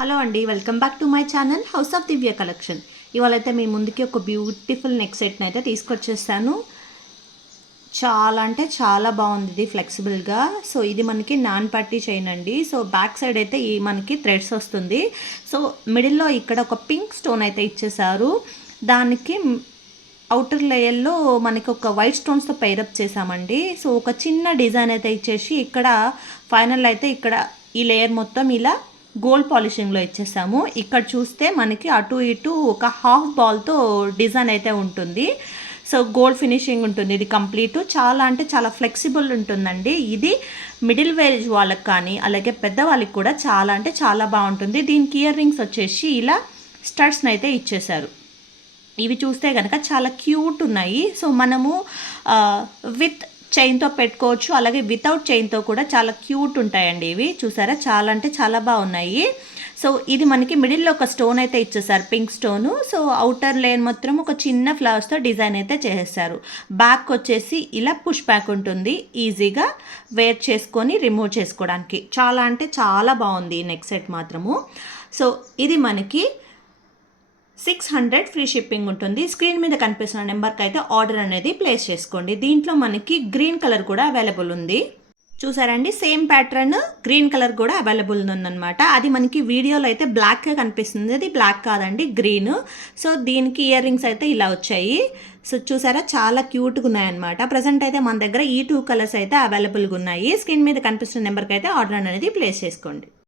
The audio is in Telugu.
హలో అండి, welcome back to my channel house of Divya collection. ఇవాళైతే మీ ముందుకి ఒక బ్యూటిఫుల్ నెక్ సెట్ని అయితే తీసుకొచ్చేస్తాను. చాలా అంటే చాలా బాగుంది ఇది ఫ్లెక్సిబుల్గా. సో ఇది మనకి నాన్ పట్టీ చైన్ అండి. సో బ్యాక్ సైడ్ అయితే ఈ మనకి థ్రెడ్స్ వస్తుంది. సో మిడిల్లో ఇక్కడ ఒక పింక్ స్టోన్ అయితే ఇచ్చేసారు. దానికి అవుటర్ లేయర్లో మనకి ఒక వైట్ స్టోన్స్తో పైరప్ చేసామండి. సో ఒక చిన్న డిజైన్ అయితే ఇచ్చేసి ఇక్కడ ఫైనల్ అయితే ఇక్కడ ఈ లేయర్ మొత్తం ఇలా గోల్డ్ పాలిషింగ్లో ఇచ్చేసాము. ఇక్కడ చూస్తే మనకి అటు ఇటు ఒక హాఫ్ బాల్తో డిజైన్ అయితే ఉంటుంది. సో గోల్డ్ ఫినిషింగ్ ఉంటుంది. ఇది కంప్లీట్ చాలా అంటే చాలా ఫ్లెక్సిబుల్ ఉంటుందండి. ఇది మిడిల్ ఏజ్ వాళ్ళకి కానీ అలాగే పెద్దవాళ్ళకి కూడా చాలా అంటే చాలా బాగుంటుంది. దీనికి ఇయర్ రింగ్స్ వచ్చేసి ఇలా స్టడ్స్ని అయితే ఇచ్చేసారు. ఇవి చూస్తే కనుక చాలా క్యూట్ ఉన్నాయి. సో మనము విత్ చైన్తో పెట్టుకోవచ్చు, అలాగే వితౌట్ చైన్తో కూడా చాలా క్యూట్ ఉంటాయండి. ఇవి చూసారా, చాలా అంటే చాలా బాగున్నాయి. సో ఇది మనకి మిడిల్లో ఒక స్టోన్ అయితే ఇచ్చేసారు, pink stone. So outer layer మొత్తం ఒక చిన్న ఫ్లవర్స్తో డిజైన్ అయితే చేసేసారు. బ్యాక్ వచ్చేసి ఇలా పుష్ బ్యాక్ ఉంటుంది, ఈజీగా వేర్ చేసుకొని రిమూవ్ చేసుకోవడానికి. చాలా అంటే చాలా బాగుంది ఈ నెక్ సెట్ మాత్రము. సో ఇది మనకి 600 ఫ్రీ షిప్పింగ్ ఉంటుంది. స్క్రీన్ మీద కనిపిస్తున్న నెంబర్కి అయితే ఆర్డర్ అనేది ప్లేస్ చేసుకోండి. దీంట్లో మనకి గ్రీన్ కలర్ కూడా అవైలబుల్ ఉంది. చూసారండి, సేమ్ ప్యాటర్న్ గ్రీన్ కలర్ కూడా అవైలబుల్ ఉందన్నమాట. అది మనకి వీడియోలో అయితే బ్లాక్గా కనిపిస్తుంది, అది బ్లాక్ కాదండి, గ్రీన్. సో దీనికి ఇయర్ రింగ్స్ అయితే ఇలా వచ్చాయి. సో చూసారా, చాలా క్యూట్గా ఉన్నాయన్నమాట. ప్రజెంట్ అయితే మన దగ్గర ఈ 2 కలర్స్ అయితే అవైలబుల్గా ఉన్నాయి. స్క్రీన్ మీద కనిపిస్తున్న నెంబర్కి అయితే ఆర్డర్ అనేది ప్లేస్ చేసుకోండి.